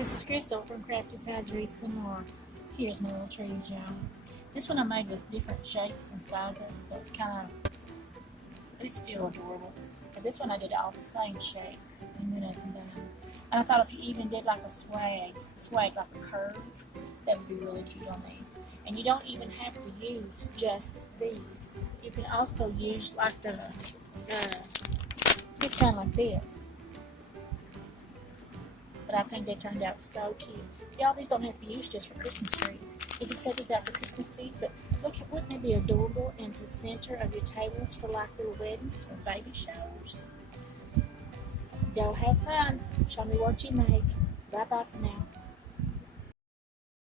This is Crystal from Crafty Sides Read Some More. Here's my little trees, y'all. This one I made with different shapes and sizes, so it's kind of, but it's still adorable. But this one I did all the same shape and went up and down. And I thought if you even did like a swag like a curve, that would be really cute on these. And you don't even have to use just these. You can also use like the, just kind of like this. But I think they turned out so cute. Y'all, these don't have to be used just for Christmas trees. You can set these out for Christmas trees, but look, wouldn't they be adorable in the center of your tables for like little weddings or baby showers? Go have fun. Show me what you make. Bye-bye for now.